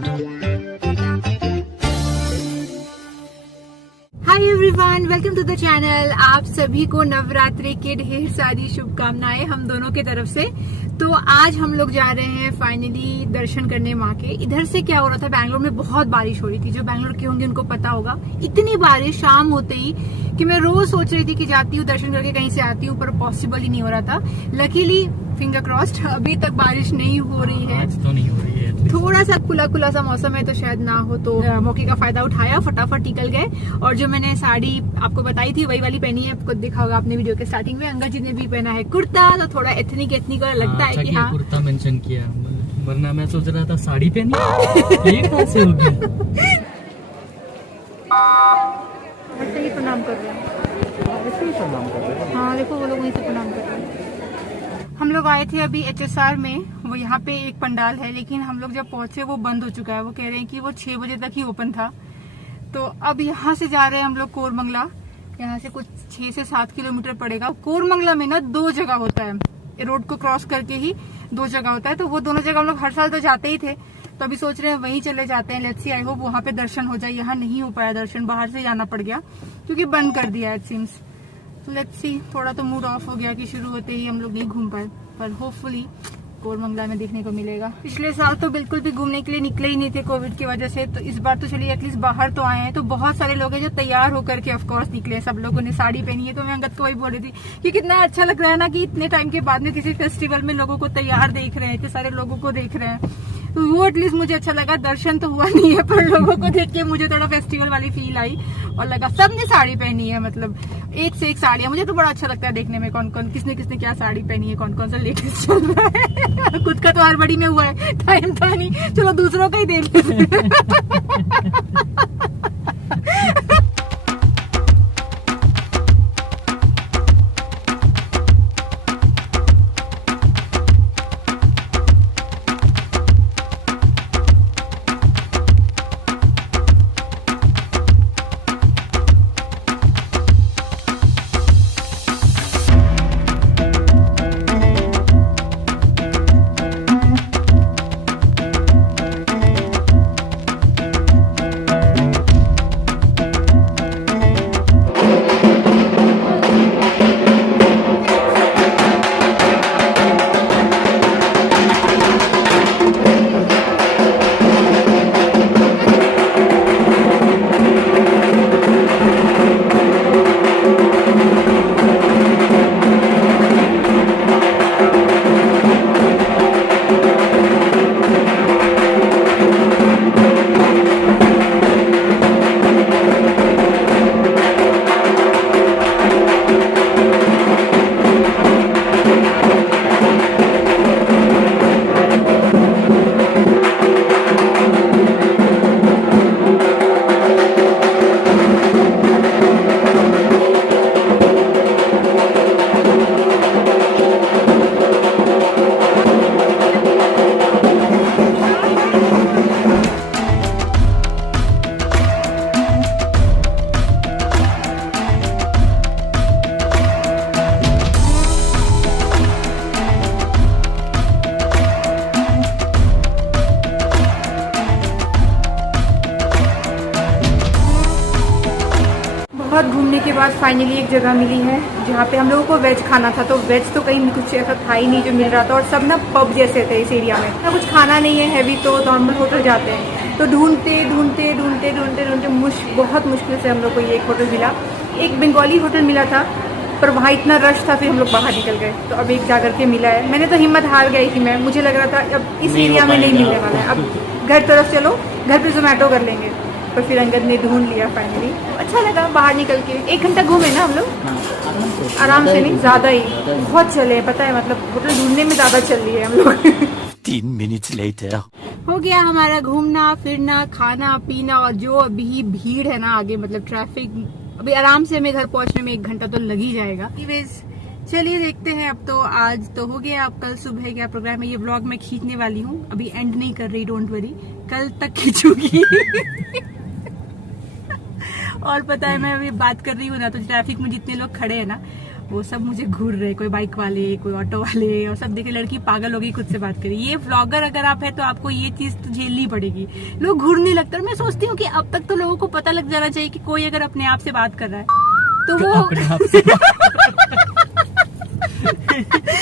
Hi everyone, welcome to the channel. आप सभी को नवरात्रि के ढेर सारी शुभकामनाएं हम दोनों की तरफ से। तो आज हम लोग जा रहे हैं फाइनली दर्शन करने माँ के। इधर से क्या हो रहा था, बैंगलोर में बहुत बारिश हो रही थी। जो बैंगलोर के होंगे उनको पता होगा, इतनी बारिश शाम होते ही कि मैं रोज सोच रही थी कि जाती हूँ दर्शन करके कहीं से आती हूँ, पर पॉसिबल ही नहीं हो रहा था। लकीली फिंगर क्रॉस्ड अभी तक बारिश नहीं हो रही है। आज तो नहीं हो रही है। थोड़ा सा खुला खुला सा मौसम है तो शायद ना हो, तो मौके का फायदा उठाया, फटाफट निकल गए। और जो मैंने साड़ी आपको बताई थी वही वाली पहनी है। आपको देखा होगा आपने वीडियो के स्टार्टिंग में, अंगद जी ने भी पहना है कुर्ता, तो थोड़ा एथनिक लगता है कि हाँ कुर्ता मेंशन किया, वरना मैं सोच रहा था साड़ी पहनी। ये कहाँ से हो गया? ऐसे ही प्रणाम कर रहे हैं। हाँ देखो, वो लोग वहीं से प्रणाम कर रहे हैं। हम लोग आए थे अभी HSR में, वो यहाँ पे एक पंडाल है, लेकिन हम लोग जब पहुंचे वो बंद हो चुका है। वो कह रहे हैं कि वो 6 बजे तक ही ओपन था। तो अब यहाँ से जा रहे हैं हम लोग कोरमंगला। यहाँ से कुछ 6 से 7 किलोमीटर पड़ेगा। कोरमंगला में ना 2 जगह होता है, रोड को क्रॉस करके ही 2 जगह होता है। तो वो दोनों जगह हम लोग हर साल तो जाते ही थे, तो अभी सोच रहे हैं वहीं चले जाते हैं। लेट्स सी, आई होप वहाँ पे दर्शन हो जाए। यहाँ नहीं हो पाया दर्शन, बाहर से जाना पड़ गया क्योंकि बंद कर दिया इट सीम्स। तो लेट्स सी, थोड़ा तो मूड ऑफ हो गया कि शुरू होते ही हम लोग नहीं घूम पाए, पर होपफुली कोरमंगला में देखने को मिलेगा। पिछले साल तो बिल्कुल भी घूमने के लिए निकले ही नहीं थे कोविड की वजह से, तो इस बार तो चलिए एटलीस्ट बाहर तो आए हैं। तो बहुत सारे लोग हैं जो तैयार होकर के ऑफकोर्स निकले। सब लोगों ने साड़ी पहनी है। तो मैं अंगद को वही बोल रही थी कि कितना अच्छा लग रहा है ना कि इतने टाइम के बाद में किसी फेस्टिवल में लोगों को तैयार देख रहे हैं, इतने सारे लोगों को देख रहे हैं। तो वो एटलीस्ट मुझे अच्छा लगा। दर्शन तो हुआ नहीं है, पर लोगों को देख के मुझे थोड़ा फेस्टिवल वाली फील आई और लगा सबने साड़ी पहनी है। मतलब एक से एक साड़ियां, मुझे तो बड़ा अच्छा लगता है देखने में कौन कौन किसने किसने क्या साड़ी पहनी है, कौन कौन सा लेटेस्ट चल रहा है। खुद का तो हड़बड़ी में हुआ है, टाइम था नहीं, चलो दूसरों का ही देख लेते। बहुत घूमने के बाद फाइनली एक जगह मिली है जहाँ पे हम लोगों को वेज खाना था। तो वेज तो कहीं कुछ ऐसा था ही नहीं जो मिल रहा था, और सब ना पब जैसे थे इस एरिया में। ना कुछ खाना नहीं है हैवी, तो नॉर्मल होटल जाते हैं। तो ढूंढते ढूंढते ढूंढते ढूंढते ढूंढते बहुत मुश्किल से हम लोग को ये एक होटल मिला। एक बंगाली होटल मिला था, पर वहाँ इतना रश था, फिर हम लोग बाहर निकल गए। तो अब एक जाकर के मिला है। मैंने तो हिम्मत हार गई कि मुझे लग रहा था अब इस एरिया में नहीं मिलने वाला है, अब घर तरफ चलो, घर पे जोमेटो कर लेंगे। पर फिर अंगद ने ढूंढ लिया फाइनली। अच्छा लगा बाहर निकल के। 1 घंटा घूमे ना हम लोग आराम से, नहीं ज्यादा ही, बहुत चले पता है। मतलब होटल ढूंढने में ज्यादा चल रही है हम लोग। 15 minutes later. हो गया हमारा घूमना फिरना, खाना पीना, और जो अभी भीड़ है ना आगे, मतलब ट्रैफिक, अभी आराम से हमें घर पहुंचने में 1 घंटा तो लग ही जाएगा। चलिए देखते हैं। अब तो आज तो हो गया, अब कल सुबह क्या प्रोग्राम है। ये व्लॉग मैं खींचने वाली हूँ, अभी एंड नहीं कर रही, डोंट वरी, कल तक खींचूंगी। और पता है मैं अभी बात कर रही हूँ ना, तो ट्रैफिक में जितने लोग खड़े हैं ना, वो सब मुझे घूर रहे, कोई बाइक वाले, कोई ऑटो वाले, और सब देखे लड़की पागल होगी खुद से बात करी। ये व्लॉगर अगर आप है तो आपको ये चीज तो झेलनी पड़ेगी, लोग घूरने लगता है। मैं सोचती हूँ कि अब तक तो लोगों को पता लग जाना चाहिए कि कोई अगर अपने आप से बात कर रहा है तो वो अपने आप से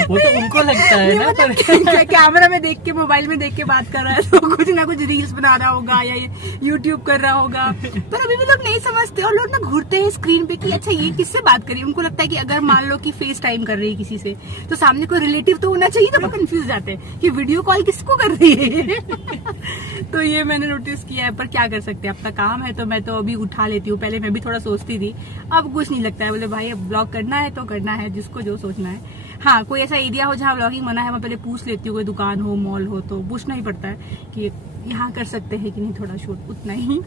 वो तो उनको लगता है ना, पर कैमरा में देख के, मोबाइल में देख के बात कर रहा है तो कुछ ना कुछ रील्स बना रहा होगा या यूट्यूब कर रहा होगा। पर अभी भी लोग नहीं समझते और लोग ना घूरते हैं स्क्रीन पे कि अच्छा ये किससे बात करी। उनको लगता है कि अगर मान लो कि फेस टाइम कर रही है किसी से तो सामने कोई रिलेटिव तो होना चाहिए, तो वो कंफ्यूज जाते हैं कि वीडियो कॉल किसको कर रही है। तो ये मैंने नोटिस किया है, पर क्या कर सकते हैं, अपना काम है तो मैं तो अभी उठा लेती हूँ। पहले मैं भी थोड़ा सोचती थी, अब कुछ नहीं लगता है। बोले भाई अब ब्लॉग करना है तो करना है, जिसको जो सोचना है। हाँ, कोई ऐसा एरिया हो जहाँ ब्लॉगिंग मना है, मैं पहले पूछ लेती हूँ, कोई दुकान हो, मॉल हो, तो पूछना ही पड़ता है कि यहाँ कर सकते हैं कि नहीं थोड़ा शूट, उतना ही।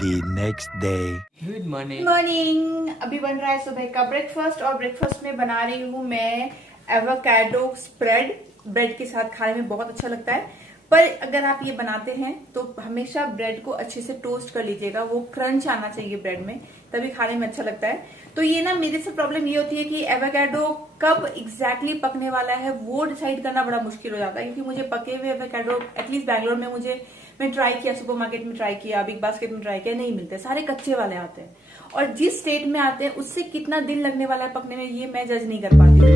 The next day. Good morning. Morning, अभी बन रहा है सुबह का ब्रेकफास्ट और ब्रेकफास्ट में बना रही हूँ मैं एवोकाडो स्प्रेड। ब्रेड के साथ खाने में बहुत अच्छा लगता है, पर अगर आप ये बनाते हैं तो हमेशा ब्रेड को अच्छे से टोस्ट कर लीजिएगा, वो क्रंच आना चाहिए ब्रेड में, तभी खाने में अच्छा लगता है। तो ये ना मेरे से प्रॉब्लम ये होती है कि एवोकाडो कब एग्जैक्टली पकने वाला है वो डिसाइड करना बड़ा मुश्किल हो जाता है, क्योंकि मुझे पके हुए एवोकाडो एटलीस्ट बैंगलोर में मैं ट्राई किया, सुपरमार्केट में ट्राई किया, बिग बास्केट में ट्राई किया, नहीं मिलते, सारे कच्चे वाले आते हैं। और जिस स्टेट में आते हैं उससे कितना दिन लगने वाला है पकने में, ये मैं जज नहीं कर पाती।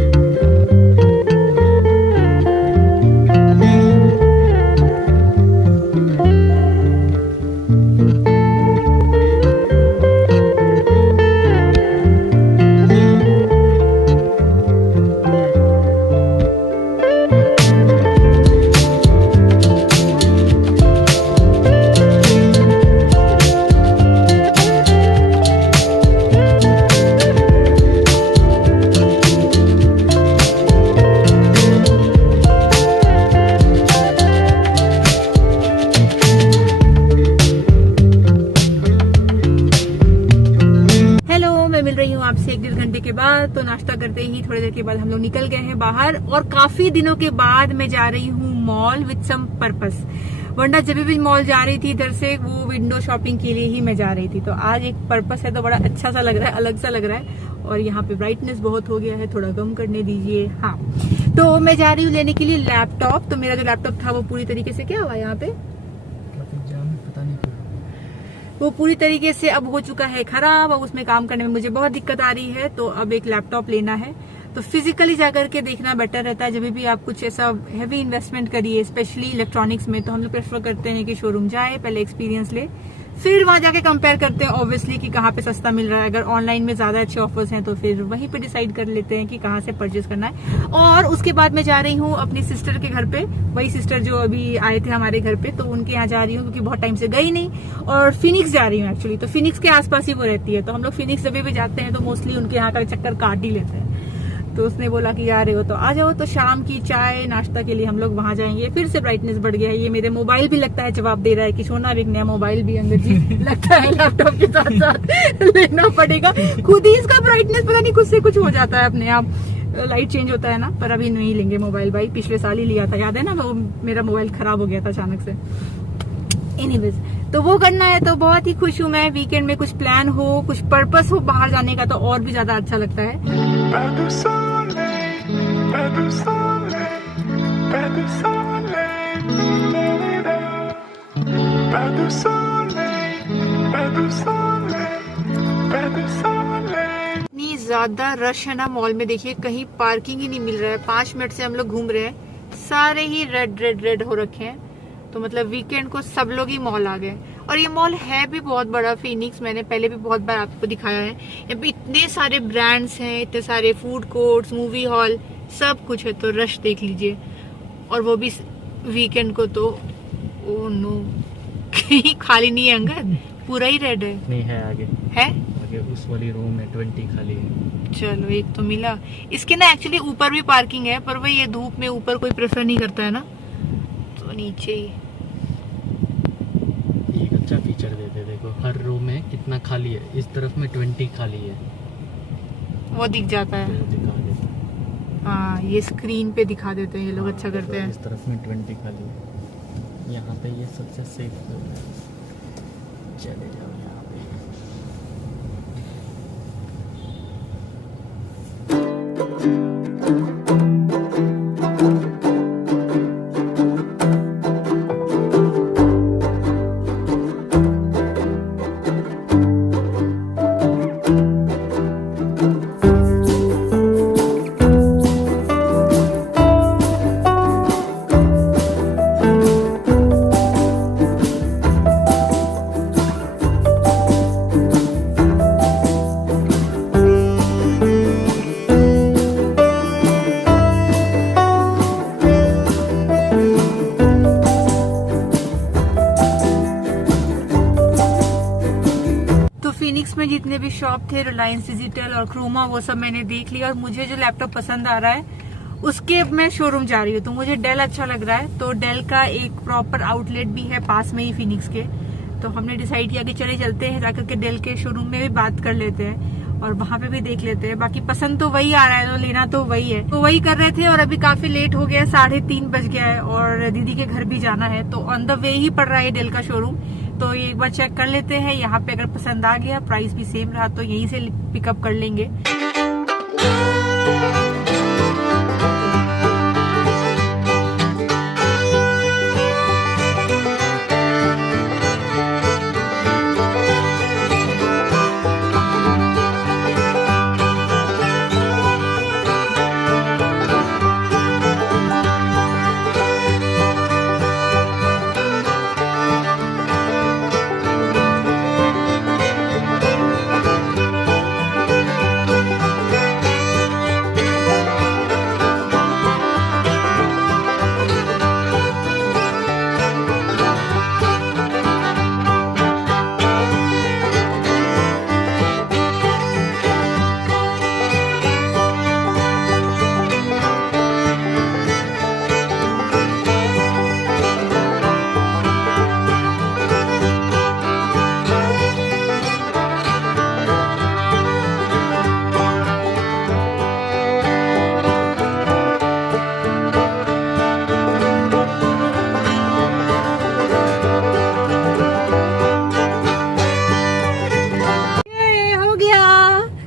मिल रही हूँ आपसे 1-1.5 घंटे के बाद। तो नाश्ता करते ही थोड़ी देर के बाद हम लोग निकल गए हैं बाहर, और काफी दिनों के बाद मैं जा रही हूँ मॉल विद सम पर्पस। वरना जब भी मॉल जा रही थी इधर से, वो विंडो शॉपिंग के लिए ही मैं जा रही थी। तो आज एक पर्पस है तो बड़ा अच्छा सा लग रहा है, अलग सा लग रहा है। और यहाँ पे ब्राइटनेस बहुत हो गया है, थोड़ा कम करने दीजिए। हाँ, तो मैं जा रही हूँ लेने के लिए लैपटॉप। तो मेरा जो लैपटॉप था वो पूरी तरीके से क्या हुआ यहाँ पे, पता नहीं, वो पूरी तरीके से अब हो चुका है खराब। अब उसमें काम करने में मुझे बहुत दिक्कत आ रही है, तो अब एक लैपटॉप लेना है। तो फिजिकली जाकर के देखना बेटर रहता है। जब भी आप कुछ ऐसा हैवी इन्वेस्टमेंट करिए, स्पेशली इलेक्ट्रॉनिक्स में, तो हम लोग प्रेफर करते हैं कि शोरूम जाए, पहले एक्सपीरियंस ले, फिर वहां जाके कंपेयर करते हैं ऑब्वियसली कि कहाँ पे सस्ता मिल रहा है। अगर ऑनलाइन में ज्यादा अच्छे ऑफर्स हैं तो फिर वहीं पे डिसाइड कर लेते हैं कि कहाँ से परचेज करना है। और उसके बाद मैं जा रही हूँ अपनी सिस्टर के घर पे, वही सिस्टर जो अभी आए थे हमारे घर पे, तो उनके यहाँ जा रही हूँ क्योंकि बहुत टाइम से गई नहीं। और फिनिक्स जा रही हूँ एक्चुअली, तो फिनिक्स के आसपास ही वो रहती है, तो हम लोग फिनिक्स जब भी जाते हैं तो मोस्टली उनके यहाँ का चक्कर काट ही लेते हैं। तो उसने बोला कि आ रहे हो तो आ जाओ। तो शाम की चाय नाश्ता के लिए हम लोग वहां जाएंगे। फिर से ब्राइटनेस बढ़ गया है। ये मेरे मोबाइल भी लगता है जवाब दे रहा है कि सोना भी एक नया मोबाइल भी अंदर जी लगता है लैपटॉप के साथ साथ लेना पड़ेगा। खुद ही इसका ब्राइटनेस पता नहीं खुद से कुछ हो जाता है अपने आप, लाइट चेंज होता है ना। पर अभी नहीं लेंगे मोबाइल भाई, पिछले साल ही लिया था, याद है ना, वो मेरा मोबाइल खराब हो गया था अचानक से। एनीवेज, तो वो करना है। तो बहुत ही खुश हूँ मैं। वीकेंड में कुछ प्लान हो, कुछ पर्पस हो बाहर जाने का, तो और भी ज्यादा अच्छा लगता है। इतनी ज्यादा रश है ना मॉल में, देखिए कहीं पार्किंग ही नहीं मिल रहा है। 5 मिनट से हम लोग घूम रहे हैं, सारे ही रेड हो रखे हैं। तो मतलब वीकेंड को सब लोग ही मॉल आ गए। और ये मॉल है भी बहुत बड़ा, फिनिक्स, मैंने पहले भी बहुत बार आपको दिखाया है। यहाँ पे इतने सारे ब्रांड्स हैं, इतने सारे फूड कोर्ट्स, मूवी हॉल, सब कुछ है। तो रश देख लीजिए, और वो भी वीकेंड को। तो ओ नो, कहीं खाली नहीं है अंगद, पूरा ही रेड है। नहीं है, आगे है उस वाली रूम में 20 खाली है। चलो एक तो मिला। इसके ना एक्चुअली ऊपर भी पार्किंग है, पर वही ये धूप में ऊपर कोई प्रेफर नहीं करता है ना, तो नीचे ही। एक अच्छा फीचर देते, देखो हर रूम में कितना खाली है। इस तरफ में 20 खाली है, वो दिख जाता है। दिखा देते। हाँ, ये स्क्रीन पे दिखा देते हैं ये लोग, अच्छा करते हैं। इस तरफ में 20 खाली है। यहाँ पे ये सबसे सेफ है। चले जाओ यहाँ पे। फिनिक्स में जितने भी शॉप थे, रिलायंस डिजिटल और क्रोमा, वो सब मैंने देख लिया और मुझे जो लैपटॉप पसंद आ रहा है उसके मैं शोरूम जा रही हूँ। तो मुझे डेल अच्छा लग रहा है, तो डेल का एक प्रॉपर आउटलेट भी है पास में ही फिनिक्स के। तो हमने डिसाइड किया कि चले चलते हैं, जाकर के डेल के शोरूम में भी बात कर लेते हैं और वहां पे भी देख लेते हैं। बाकी पसंद तो वही आ रहा है, तो लेना तो वही है। तो वही कर रहे थे और अभी काफी लेट हो गया, 3:30 बज गया है और दीदी के घर भी जाना है। तो ऑन द वे ही पड़ रहा है डेल का शोरूम, तो एक बार चेक कर लेते हैं। यहाँ पे अगर पसंद आ गया, प्राइस भी सेम रहा, तो यहीं से पिकअप कर लेंगे।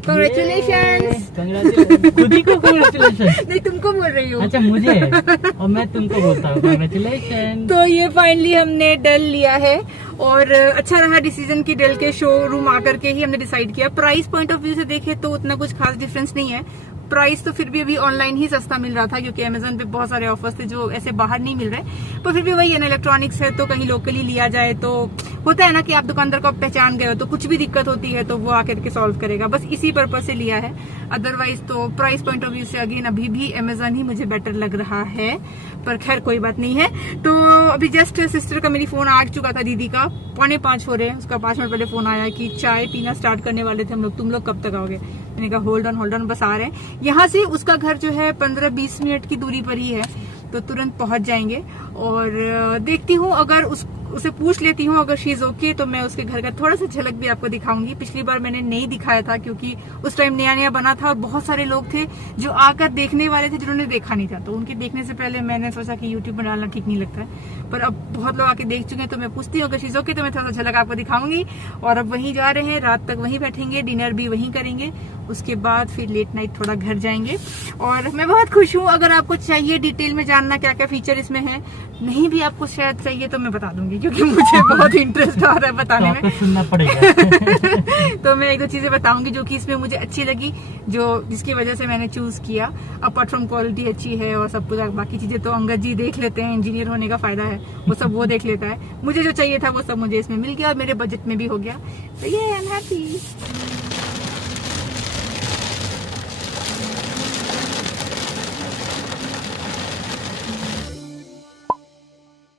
Congratulations! खुद ही को congratulations! नहीं, तुमको बोल रही हूँ। अच्छा, मुझे और मैं तुमको बोलता हूँ congratulations! तो ये फाइनली हमने डेल लिया है और अच्छा रहा डिसीजन की डेल के शोरूम आकर के ही हमने डिसाइड किया। प्राइस पॉइंट ऑफ व्यू से देखे तो उतना कुछ खास डिफरेंस नहीं है। प्राइस तो फिर भी अभी ऑनलाइन ही सस्ता मिल रहा था, क्योंकि अमेजोन पे बहुत सारे ऑफर्स थे जो ऐसे बाहर नहीं मिल रहे। पर फिर भी वही है ना, इलेक्ट्रॉनिक्स है तो कहीं लोकली लिया जाए तो होता है ना कि आप दुकानदार को पहचान गए हो, तो कुछ भी दिक्कत होती है तो वो आकर के सॉल्व करेगा। बस इसी पर्पज से लिया है। अदरवाइज तो प्राइस पॉइंट ऑफ व्यू से अगेन अभी भी अमेजोन ही मुझे बेटर लग रहा है, पर खैर कोई बात नहीं है। तो अभी जस्ट सिस्टर का मेरी फोन आ चुका था, दीदी का 4:45 हो रहे हैं, उसका 5 मिनट पहले फोन आया कि चाय पीना स्टार्ट करने वाले थे हम लोग, तुम लोग कब तक आओगे। मैंने कहा होल्ड ऑन बस आ रहे हैं। यहाँ से उसका घर जो है 15-20 मिनट की दूरी पर ही है, तो तुरंत पहुंच जाएंगे। और देखती हूँ, अगर उसे पूछ लेती हूँ, अगर शी इज ओके तो मैं उसके घर का थोड़ा सा झलक भी आपको दिखाऊंगी। पिछली बार मैंने नहीं दिखाया था क्योंकि उस टाइम नया नया बना था और बहुत सारे लोग थे जो आकर देखने वाले थे जिन्होंने देखा नहीं था, तो उनके देखने से पहले मैंने सोचा कि यूट्यूब पर डालना ठीक नहीं लगता है। पर अब बहुत लोग आके देख चुके हैं, तो मैं पूछती हूँ अगर शी इज ओके तो मैं थोड़ा सा झलक आपको दिखाऊंगी। और अब वहीं जा रहे हैं, रात तक वहीं बैठेंगे, डिनर भी वहीं करेंगे, उसके बाद फिर लेट नाइट थोड़ा घर जाएंगे। और मैं बहुत खुश हूँ। अगर आपको चाहिए डिटेल में जानना क्या क्या फीचर इसमें है, नहीं भी आपको शायद चाहिए तो मैं बता दूंगी, क्योंकि मुझे बहुत इंटरेस्ट आ रहा है बताने में। सुनना पड़ेगा। तो मैं 1-2 चीजें बताऊंगी जो कि इसमें मुझे अच्छी लगी, जो जिसकी वजह से मैंने चूज किया। अपार्ट फ्रॉम क्वालिटी अच्छी है और सब कुछ, बाकी चीजें तो अंगद जी देख लेते हैं, इंजीनियर होने का फायदा है, वो सब वो देख लेता है। मुझे जो चाहिए था वो सब मुझे इसमें मिल गया और मेरे बजट में भी हो गया, तो ये आई एम हैप्पी।